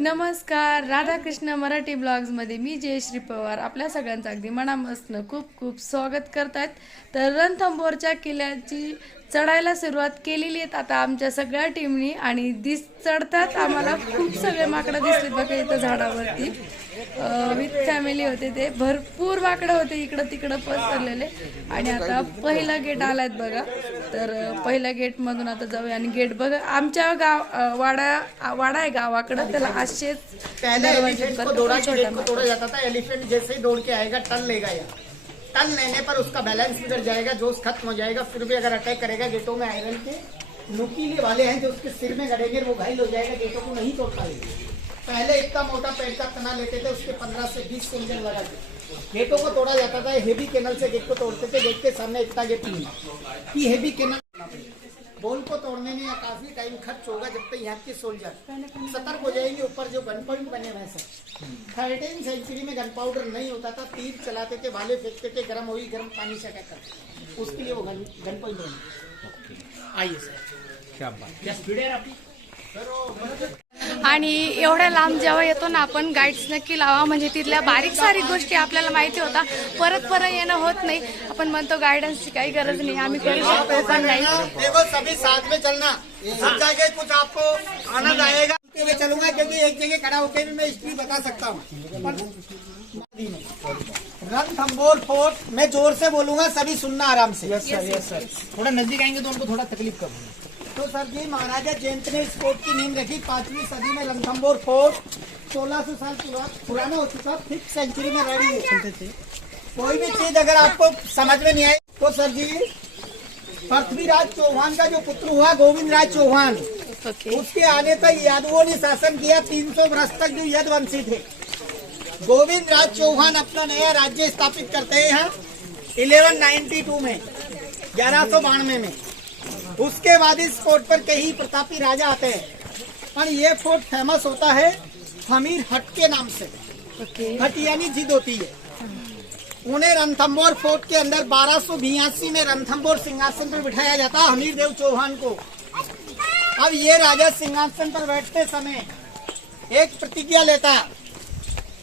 नमस्कार, राधाकृष्ण मराठी ब्लॉग्समध्ये मी जयश्री पवार आपल्या सगळ्यांचं अगदी मनापासून खूप खूप स्वागत करतात. तर रणथंबोरच्या किल्ल्याची चढायला सुरुवात केलेली आहे आता आमच्या सगळ्या टीमनी आणि चढतात आम्हाला खूप सगळे माकडं दिसले बघा इथं झाडावरती. विथ फॅमिली होते, ते भरपूर माकडं होते इकडं तिकडं पसरलेले. आणि आता पहिला गेट आलायत बघा. तर पहिल्या गेटमधून आता जाऊया आणि गेट बघा आमच्या वाडा आहे गावाकडं, त्याला असेच तोड़ा जाता था। एलिफेंट जैसे ही दौड़ के आएगा टन लेगा, या टन लेने पर उसका बैलेंस बिगड़ जाएगा, जोश खत्म हो जाएगा। फिर भी अगर अटैक करेगा, गेटों में आयरन के नुकीले वाले हैं जो उसके सिर में गड़ेंगे, वो घायल हो जाएगा, गेटों को नहीं तोड़ पाएंगे। पहले इतना मोटा पेड़ का तना लेते थे, उसके 15 से 20 इंजन लगा के गेटों को तोड़ा जाता था। हेवी केनल से गेट को तोड़ते थे। गेट के सामने इतना गेट नहीं कि हेवी केनल बोल को तोड़ने में काफी टाइम खर्च होगा, जब तक यहाँ के सोल्जर सतर्क हो जाएंगे। ऊपर जो गन पॉइंट बने हुए हैं 13वीं सेंचुरी में गन पाउडर नहीं होता था, तीर चलाते थे, भाले फेंकते थे, गर्म हुई गर्म पानी से अटैक करते, उसके लिए वो गन पॉइंट बने। आइए सर, क्या बात, क्या स्पीड है आपकी। आणि एवढ्या लांब जेव्हा येतो ना आपण, गाईड्स नक्की लावा, म्हणजे तिथल्या बारीक सारी गोष्टी आपल्याला माहिती होता. परत येणं होत नाही. आपण म्हणतो गायडन्सची काही गरज नाही, आम्ही करू शकतो पण नाही. देखो सभी साथ में चलना, सब जगह कुछ आपको आनंद आएगा। मैं चलूंगा क्योंकि एक जगह खड़ा होकर भी मैं हिस्ट्री बता सकता हूँ। रणथंबोर फोर्ट मैं जोर से बोलूंगा, सभी सुनना आराम से। Yes sir. थोड़ा नजदीक आएंगे तो उनको थोड़ा तकलीफ करूंगा। तो सर जी, महाराजा जयंत ने इस फोर्ट की नींव रखी 5वीं सदी में। रणथंबोर फोर्ट 1600 साल पुराना हो चुका, 5th सेंचुरी में रेडी होते थे। कोई भी चीज अगर आपको समझ में नहीं आई तो सर जी, पृथ्वीराज चौहान का जो पुत्र हुआ गोविंद राज चौहान, उसके आने तक यादवों ने शासन किया। 300 वर्ष तक जो यदवंशी थे, गोविंद राज चौहान अपना नया राज्य स्थापित करते हैं 1192 में, 1192 में। उसके बाद इस फोर्ट पर कई प्रतापी राजा आते हैं, पर ये फोर्ट फेमस होता है हमीर हट के नाम से। हट यानी जिद होती है। उन्हें रणथंबोर फोर्ट के अंदर 1282 में रणथंबोर सिंहासन पर बिठाया जाता हमीर देव चौहान को। अब ये राजा सिंहासन पर बैठते समय एक प्रतिज्ञा लेता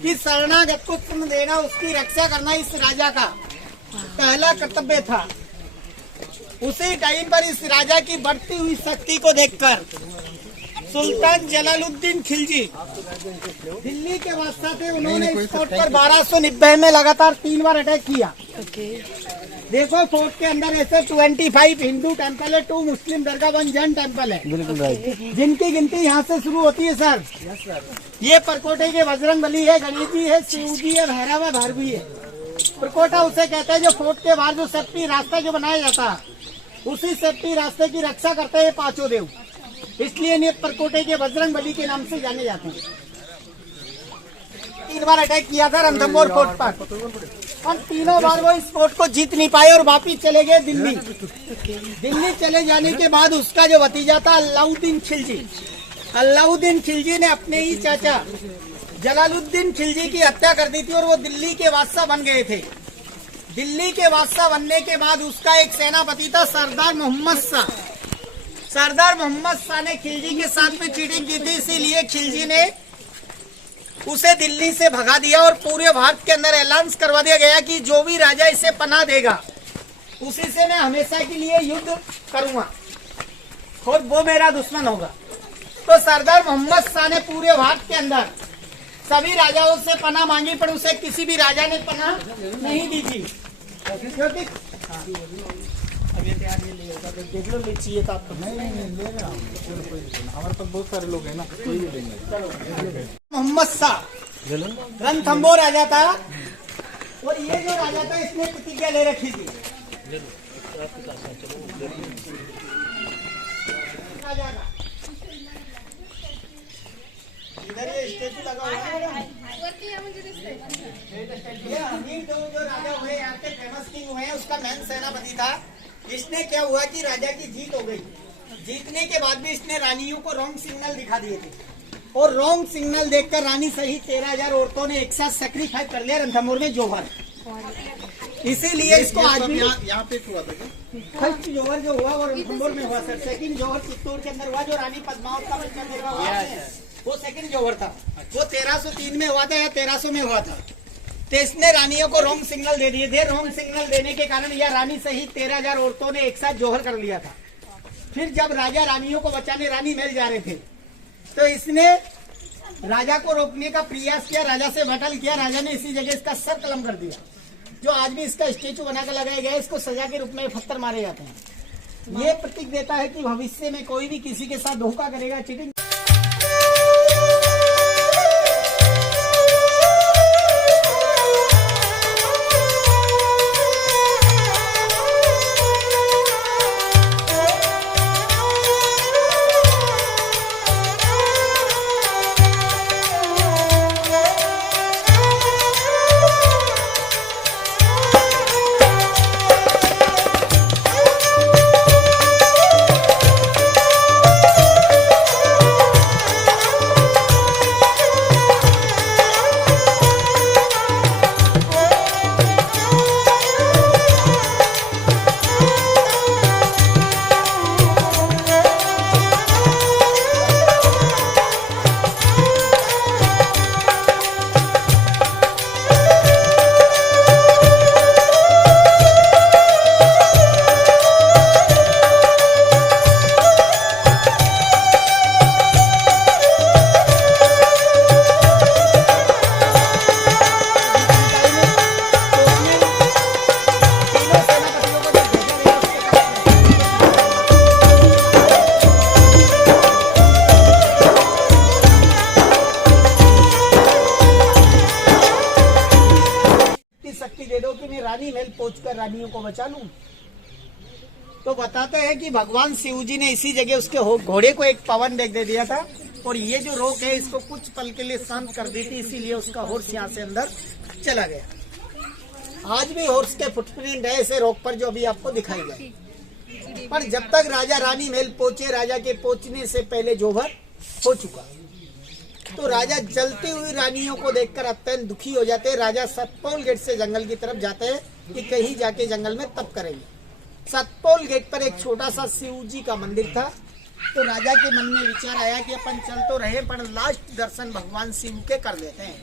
कि शरणागत को पुण्य देना, उसकी रक्षा करना इस राजा का पहला कर्तव्य था। उसी टाइम पर इस राजा की बढ़ती हुई शक्ति को देखकर सुल्तान जलालुद्दीन खिलजी दिल्ली के बादशाह थे, उन्होंने इस फोर्ट पर 1290 में लगातार 3 बार अटैक किया। देखो फोर्ट के अंदर ऐसे 25 हिंदू टेम्पल है, 2 मुस्लिम दरगाह, 1 जैन टेम्पल है, जिनकी गिनती यहाँ से शुरू होती है सर। ये परकोटे के बजरंग बली है, गणेश जी है, शिव जी है, भैरव है, भारवी है। परकोटा उसे कहते हैं जो फोर्ट के बाहर जो सेफ्टी रास्ता जो बनाया जाता है, उसी सेफ्टी रास्ते की रक्षा करते हैं 5 देव, इसलिए इन्हें परकोटे के बजरंग बली के नाम से जाने जाते हैं। 3 बार अटैक किया था रणथंबोर फोर्ट पर, और तीनों बार वो इस फोर्ट को जीत नहीं पाए और वापिस चले गए दिल्ली। दिल्ली चले जाने के बाद उसका जो भतीजा था अलाउद्दीन खिलजी, अलाउद्दीन खिलजी ने अपने ही चाचा जलालुद्दीन खिलजी की हत्या कर दी थी और वो दिल्ली के बादशाह बन गए थे। दिल्ली के बादशाह बनने के बाद उसका एक सेनापति था सरदार मोहम्मद शाह। सरदार मोहम्मद शाह ने खिलजी के साथ में चीटिंग की थी, इसीलिए खिलजी ने उसे दिल्ली से भगा दिया और पूरे भारत के अंदर ऐलान करवा दिया गया कि जो भी राजा इसे पनाह देगा उसी से मैं हमेशा के लिए युद्ध करूंगा और वो मेरा दुश्मन होगा। तो सरदार मोहम्मद शाह ने पूरे भारत के अंदर सभी राजाओं से पनाह मांगी, पर उसे किसी भी राजा ने पनाह नहीं दी थी, क्योंकि देख लो चाहिए था आपको। नहीं ले रहा हमारे पास बहुत सारे लोग हैं ना, कोई भी लेंगे। मोहम्मद शाह रणथंबोर राजा था, और ये जो राजा था इसने प्रतिज्ञा ले रखी थी राजा का। इधर ये स्टेचू लगा हुआ है, ये हमीर जो राजा हुए, यहाँ के फेमस किंग हुए, उसका मेन सेनापति था। इसने क्या हुआ कि राजा की जीत हो गई, जीतने के बाद भी इसने रानियों को रॉन्ग सिग्नल दिखा दिए थे, और रॉन्ग सिग्नल देखकर रानी सहित 13,000 औरतों ने एक साथ सेक्रीफाइस कर लिया रणथंबोर में जोहर। इसीलिए इसको आज भी यहाँ पे हुआ था। फर्स्ट जोहर जो हुआ वो रणथंबोर में हुआ सर। सेकंड जोहर चित्तौड़ के अंदर हुआ, जो रानी पद्मावत का बच्चा देखा हुआ वो सेकंड चीटिंग जोहर था, वो 1303 में हुआ था या 1300 में हुआ था। तो इसने रानियों को रॉन्ग सिग्नल दे दिए थे। रॉन्ग सिग्नल देने के कारण यह रानी सहित 13,000 औरतों ने एक साथ जोहर कर लिया था। फिर जब राजा रानियों को बचाने रानी महल जा रहे थे, तो इसने राजा को रोकने का प्रयास किया, राजा से बटल किया। राजा ने इसी जगह इसका सर कलम कर दिया, जो आज भी इसका स्टेचू बनाकर लगाया गया है। इसको सजा के रूप में पत्थर मारे जाते हैं। ये प्रतीक देता है कि भविष्य में कोई भी किसी के साथ धोखा करेगा, चीटिंग दे दो कि मैं रानी महल पहुंचकर रानियों को बचा लूं। तो बताते हैं कि भगवान शिव जी ने इसी जगह उसके घोड़े को एक पवन वेग दे दिया था, और ये जो रोक है इसको कुछ पल के लिए शांत कर दी थी, इसीलिए उसका हॉर्स यहाँ से अंदर चला गया। आज भी हॉर्स के फुटप्रिंट है ऐसे रोक पर, जो अभी आपको दिखाई गया। पर जब तक राजा रानी महल पहुंचे, राजा के पहुंचने से पहले जोहर हो चुका। तो राजा जलती हुई रानियों को देखकर अत्यंत दुखी हो जाते हैं। राजा सतपोल गेट से जंगल की तरफ जाते हैं कि कहीं जाके जंगल में तप करेंगे। सतपोल गेट पर एक छोटा सा शिव जी का मंदिर था। तो राजा के मन में विचार आया कि अपन चल तो रहे, पर लास्ट दर्शन भगवान शिव के कर लेते हैं।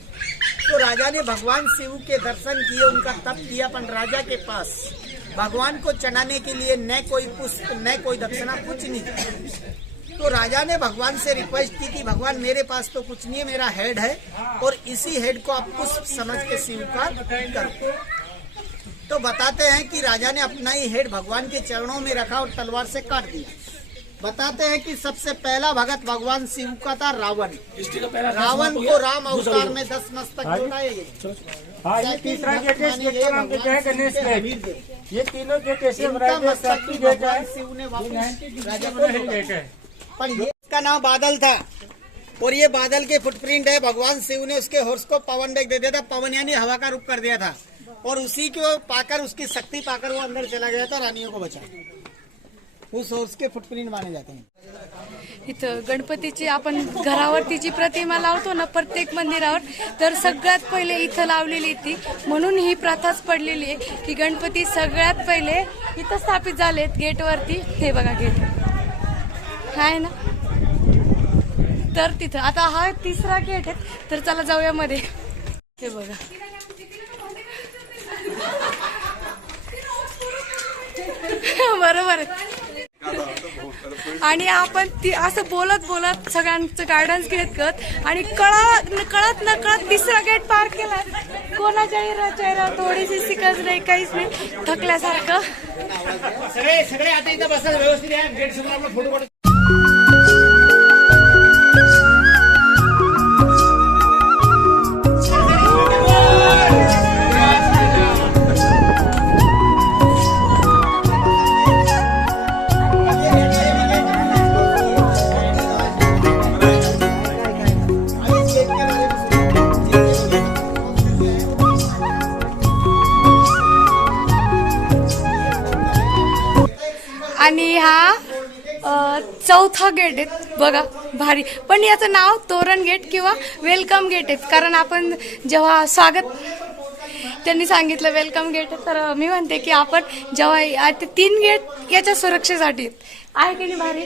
तो राजा ने भगवान शिव के दर्शन किए, उनका तप किया, पर राजा के पास भगवान को चढ़ाने के लिए न कोई पुष्प न कोई दक्षिणा, कुछ नहीं था। तो राजा ने भगवान से रिक्वेस्ट की कि भगवान मेरे पास तो कुछ नहीं है, मेरा हेड है, और इसी हेड को आप पुष्प समझ के स्वीकार करो। तो बताते हैं कि राजा ने अपना ही हेड भगवान के चरणों में रखा और तलवार से काट दिया। बताते हैं कि सबसे पहला भगत भगवान शिव का था रावण। रावण को राम अवतार में 10 मस्तक जोड़ाए गए। ये तीसरा गेट है, गणेश गेट। ये तीनों गेट ऐसे मस्तक भगवान शिव ने वापस राजा को लौटाया। पर ये इसका नाम बादल था, और ये बादल के फुटप्रिंट है। भगवान शिव ने उसके हॉर्स को पवन वेग दे दिया था। पवन यानी हवा का रूप कर दिया था, और उसी को पाकर, उसकी शक्ति पाकर वो अंदर चला गया था, रानियों को बचा। उस हॉर्स के फुटप्रिंट माने जाते हैं। इथं गणपतीची आपण घरावरती जी प्रतिमा लावतो ना प्रत्येक मंदिरावर, तर सगळ्यात पहिले इथं लावलेली ती, म्हणून ही प्रथाच पडलेली आहे की गणपती सगळ्यात पहिले इथं स्थापित झालेत गेटवरती। हे बघा गेट आहे ना, तर तिथं आता हा तिसरा गेट आहे। तर चला जाऊया मध्ये। हे बघा बरोबर आहे। आणि आपण ती असं बोलत बोलत सगळ्यांचं गायडन्स घेत करत आणि कळत नकळत तिसरा गेट पार केला। कोणाच्याही चेहरा थोडीशी सिकज नाही, काहीच नाही, थकल्यासारखं। सगळे आता इथं बसा, व्यवस्थित या, गेट समोर आपला फोटो काढू। आणि हा चौथा गेट आहे बघा, भारी। पण याचं नाव तोरण गेट किंवा वेलकम गेट आहे, कारण आपण जेव्हा स्वागत, त्यांनी सांगितलं वेलकम गेट, तर मी म्हणते की आपण जेव्हा ते 3 गेट याच्या सुरक्षेसाठी, आहे की नाही भारी.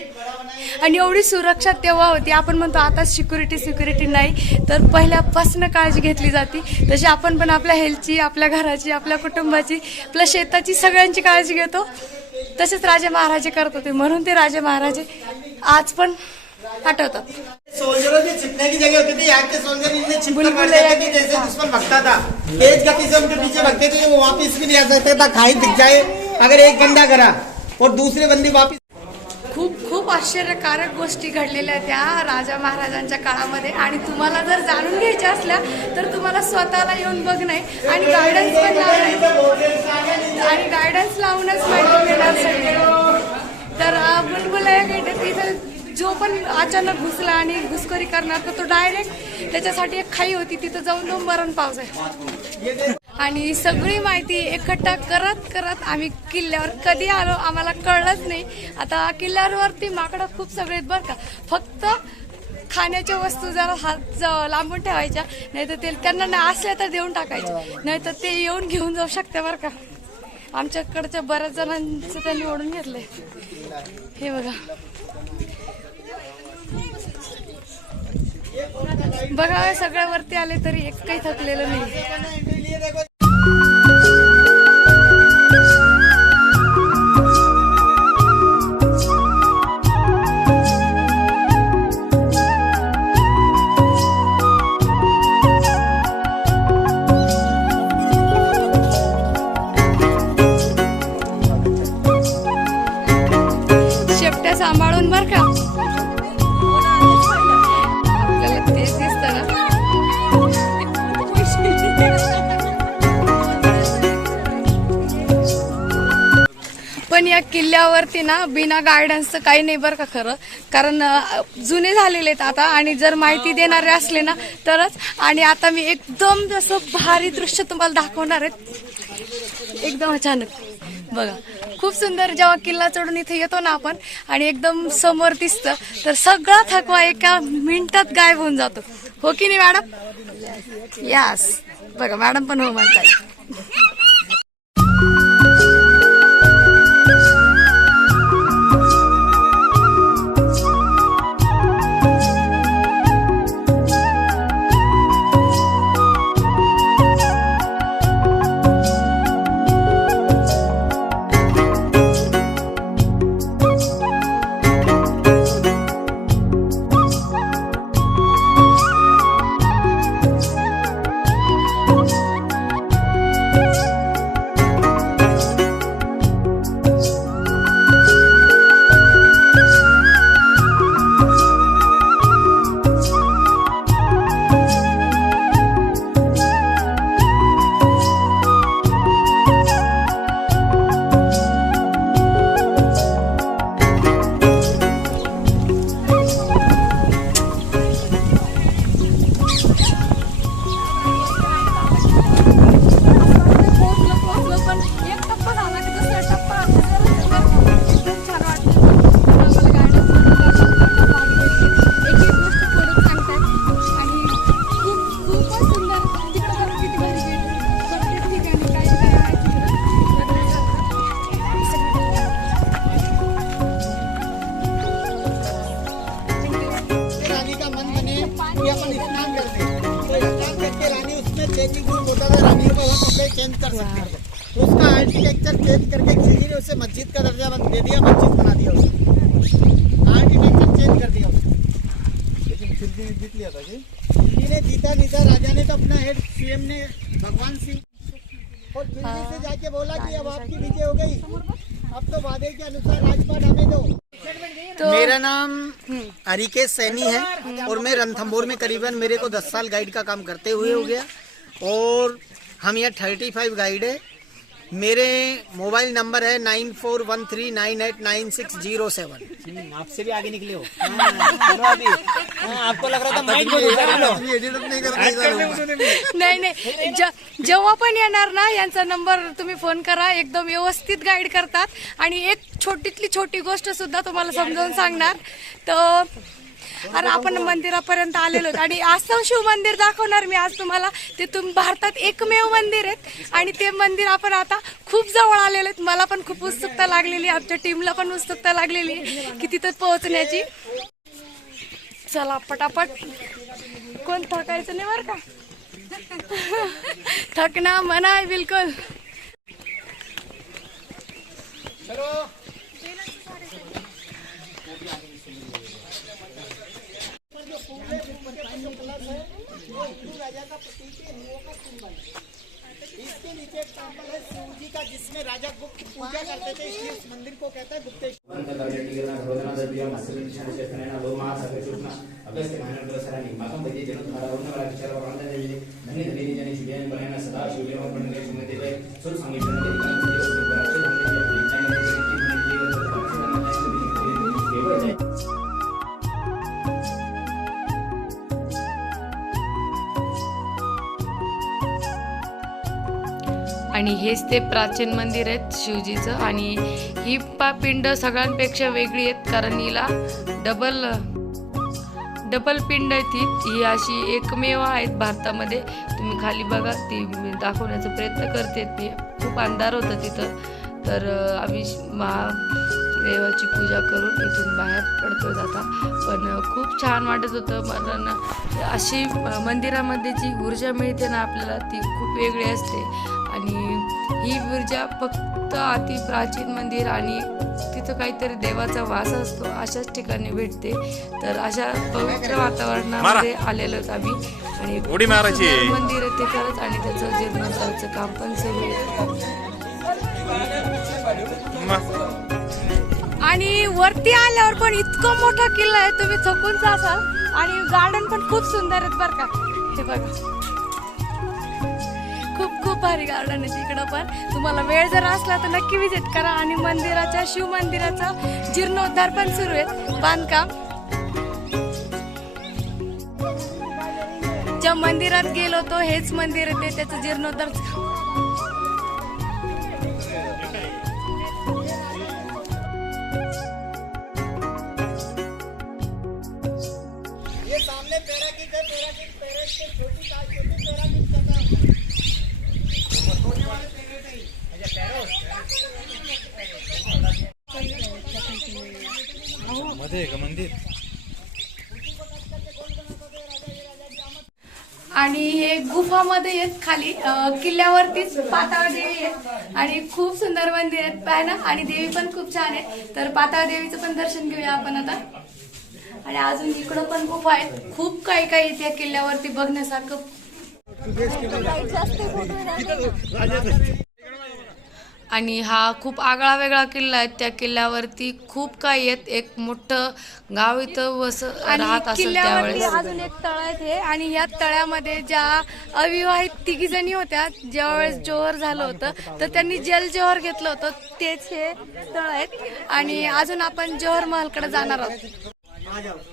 आणि एवढी सुरक्षा तेव्हा होती. आपण म्हणतो आता सिक्युरिटी नाही, तर पहिल्यापासून काळजी घेतली जाते. तशी आपण पण आपल्या हेल्थची, आपल्या घराची, आपल्या कुटुंबाची, आपल्या शेताची, सगळ्यांची काळजी घेतो. तसेच राजे महाराजे करत होते, म्हणून ते राजे महाराजे आज पण आठवतात. सोल्जरों के छिपने की जगह होती थी, यहाँ के सोल्जर इनमें छिप कर मर जाते थे जैसे दुश्मन भगता था. तेज गति से उनके पीछे भगते थे, वो वापस भी नहीं आ सकता था. खाई दिख जाए अगर एक बंदा करा और दूसरे बंदी वापस. खूप आश्चर्यकारक गोष्टी घडलेल्या आहेत त्या राजा महाराजांच्या काळामध्ये. आणि तुम्हाला जर जाणून घ्यायच्या असल्या तर तुम्हाला स्वतःला येऊन बघणे आणि गायडन्स पण लावणे, आणि गायडन्स लावूनच माहिती मिळणार सगळे. तर बुलबुलया गेट तिथं जो पण अचानक घुसला आणि घुसखोरी करणार तर तो डायरेक्ट त्याच्यासाठी एक खाई होती, तिथं जाऊन तो मरण पावसाय. आणि सगळी माहिती एकट्ठा करत आम्ही किल्ल्यावर कधी आलो आम्हाला कळलंच नाही. आता किल्ल्यावरती माकडं खूप सगळे आहेत बरं का. फक्त खाण्याच्या वस्तू जरा हात लांबून ठेवायच्या, नाही तर ते त्यांना नाही असल्या तर देऊन टाकायच्या, नाही तर ते येऊन घेऊन जाऊ शकते बरं का. आमच्याकडच्या बऱ्याच जणांचं त्यांनी ओढून घेतलंय. हे बघा बघा, सगळ्या वरती आले तरी एक काही थकलेलं नाही. शेपट्या सांभाळून बर का, आपल्याला तेच दिसतं ना. पण या किल्ल्यावरती ना बिना गायडन्सचं काही नाही बरं का खरं. कारण जुने झालेले आहेत आता, आणि जर माहिती देणारे असले ना तरच. आणि आता मी एकदम जसं भारी दृश्य तुम्हाला दाखवणार आहे, एकदम अचानक बघा. खूप सुंदर. जेव्हा किल्ला चढून इथे येतो ना आपण आणि एकदम समोर दिसतं तर सगळा थकवा एका मिनिटात गायब होऊन जातो. हो की नाही मॅडम? यास बघा, मॅडम पण हो म्हणतात. चेंजिंग रूम होता था, रानियों का वो कपड़े चेंज कर सकते थे. तो उसका आर्किटेक्चर चेंज करके खिलजी ने उसे मस्जिद का दर्जा दे दिया, मस्जिद बना दिया उसको. आर्किटेक्चर चेंज कर दिया उसको. लेकिन खिलजी ने जीत लिया था जी. खिलजी ने जीता नहीं था, राजा ने तो अपना हेड सीएम ने भगवान सिंह और खिलजी से जाके बोला कि अब आपकी विजय हो गई, अब तो वादे के अनुसार राजपाट हमें दो. तो मेरा नाम हरिकेश सैनी है और मैं रणथंभौर में करीबन मेरे को 10 साल गाइड का काम करते हुए हो गया. और हम यहाँ 35 गाइड है. मेरे मोबाइल नंबर है 9413989607. आपसे भी आगे निकले हो. आपको लग रहा था माइक नाही जेव्हा पण येणार ना यांचा नंबर तुम्ही फोन करा, एकदम व्यवस्थित गाईड करतात. आणि एक छोटीतली छोटी गोष्ट सुद्धा तुम्हाला समजावून सांगणार. तर आणि आपण मंदिरापर्यंत आलेलो आहोत. आणि असं शिव मंदिर दाखवणार मी आज तुम्हाला. तिथून भारतात एकमेव मंदिर आहेत आणि ते मंदिर आपण आता खूप जवळ आलेलो आहेत. मला पण खूप उत्सुकता लागलेली, आमच्या टीमला पण उत्सुकता लागलेली की तिथं पोहोचण्याची. चला पटापट, कोण थकायचं नाही बरं का. थकना मना आहे बिलकुल. इसके नीचे एक टेम्पल है शिव जी का, जिसमें राजा गुप्त पूजा करते थे, इसलिए इस मंदिर को कहते हैं गुप्तेश्वर. आणि हेच ते प्राचीन मंदिर आहेत शिवजीचं. आणि ही पिंड सगळ्यांपेक्षा वेगळी आहेत, कारण हिला डबल पिंड आहे. ही अशी एकमेव आहेत भारतामध्ये. तुम्ही खाली बघा, ती दाखवण्याचा प्रयत्न करते मी. खूप अंधार होता तिथं, तर आम्ही महादेवाची पूजा करून इथून बाहेर पडतो आता. पण खूप छान वाटत होतं मला. अशी मंदिरामध्ये जी ऊर्जा मिळते ना आपल्याला, ती खूप वेगळी असते. आणि ही ऊर्जा फक्त अति प्राचीन मंदिर आणि तिथं काहीतरी देवाचा वास असतो अशाच ठिकाणी भेटते. तर अशा पवित्र वातावरणामध्ये आलेलोच आम्ही. आणि मंदिर आहे ते खरंच, आणि त्याचं जीर्णोद्धाराचं काम पण सुरू आहे. आणि वरती आल्यावर पण इतकं मोठा किल्ला आहे, तुम्ही थकून जासाल. आणि गार्डन पण खूप सुंदर आहेत बरं का. हे बघा, खूप भारी गार्डन आहे तिकडं पण. तुम्हाला वेळ जर असला तर नक्की विजिट करा. आणि मंदिराच्या, शिव मंदिराचा जीर्णोद्धार पण सुरू आहे, बांधकाम. ज्या मंदिरात गेलो होतो हेच मंदिर आहे, त्याचं जीर्णोद्धार. ये सामने पैराकीट है, पैराकीट के छोटी पैराकीट का था. मध्ये का मंदिर. आणि हे गुफामध्ये आहेत खाली, किल्ल्यावरतीच पाताळ देवी आहे. आणि खूप सुंदर मंदिर आहेत पाहायला. आणि देवी पण खूप छान आहे. तर पाताळ देवीचं पण दर्शन घेऊया आपण आता. आणि अजून इकडं पण गुफा आहेत. खूप काही त्या किल्ल्यावरती बघण्यासारखं. आणि हा खूप आगळा वेगळा किल्ला आहे. त्या किल्ल्यावरती खूप काही आहेत. एक मोठं गाव इथं राहत असेल त्यावेळेस. अजून एक तळ आहे आणि या तळ्यामध्ये ज्या अविवाहित 3 जणी होत्या, ज्यावेळेस जोहर झालं होतं तर त्यांनी जल जोहर घेतलं होतं, तेच हे तळ आहेत. आणि अजून आपण जोहर महलकडे जाणार आहोत.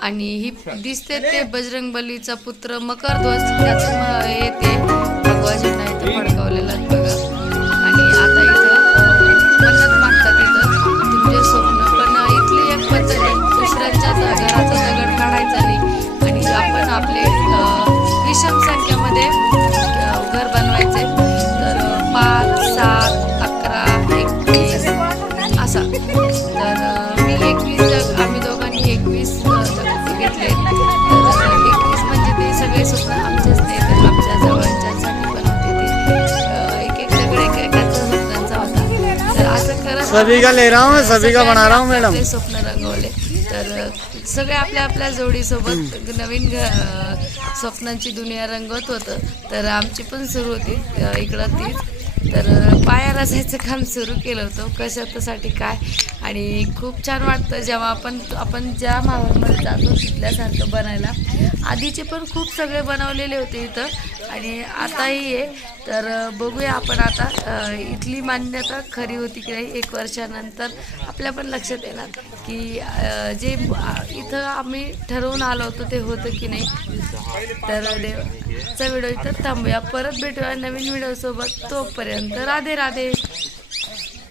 आणि ही दिसते ते बजरंग बलीचा पुत्र मकरध्वज, त्याचं हे ते भगवा झेंडा इथं फडकावलेला आहे बघा. आणि आता इथं मन्नत मागतात इथं तुमचे स्वप्न. पण इथली एक पद्धत आहे, दुसऱ्यांच्या घराचा दगड काढायचा नाही. आणि आपण आपले विषम संख्येमध्ये घर बनवायचे. तर 5, 7, 11, 21 असा. तर मी 21 आम्ही दोघांनी 21 घेतले. तर 21 म्हणजे ते सगळे स्वप्न आमचेच नाही, तर आमच्या जवळच्यांसाठी पण होते. ते एक दगड एकेकाच्या स्वप्नांचा होता. तर असं करत सभी का ले रहा हूँ, सभी का बना रहा हूँ मैडम. स्वप्न रंगवले. तर सगळे आपल्या आपल्या जोडीसोबत नवीन स्वप्नांची दुनिया रंगवत होतं. तर आमची पण सुरू होती इकडं तीच. तर पाया रचायचं काम सुरू केलं होतं, कशासाठी काय. आणि खूप छान वाटतं जेव्हा आपण ज्या माहोलमध्ये जातो तिथल्यासारखं बनायला. आधीचे पण खूप सगळे बनवलेले होते इथं आणि आताही आहे. तर बघूया आपण आता इथली मान्यता खरी होती की नाही. 1 वर्षानंतर आपल्या पण लक्षात येणार की जे इथं आम्ही ठरवून आलो होतो ते होतं की नाही. तर देवाचा व्हिडिओ इथं थांबूया. परत भेटूया नवीन व्हिडिओसोबत. तोपर्यंत राधे राधे.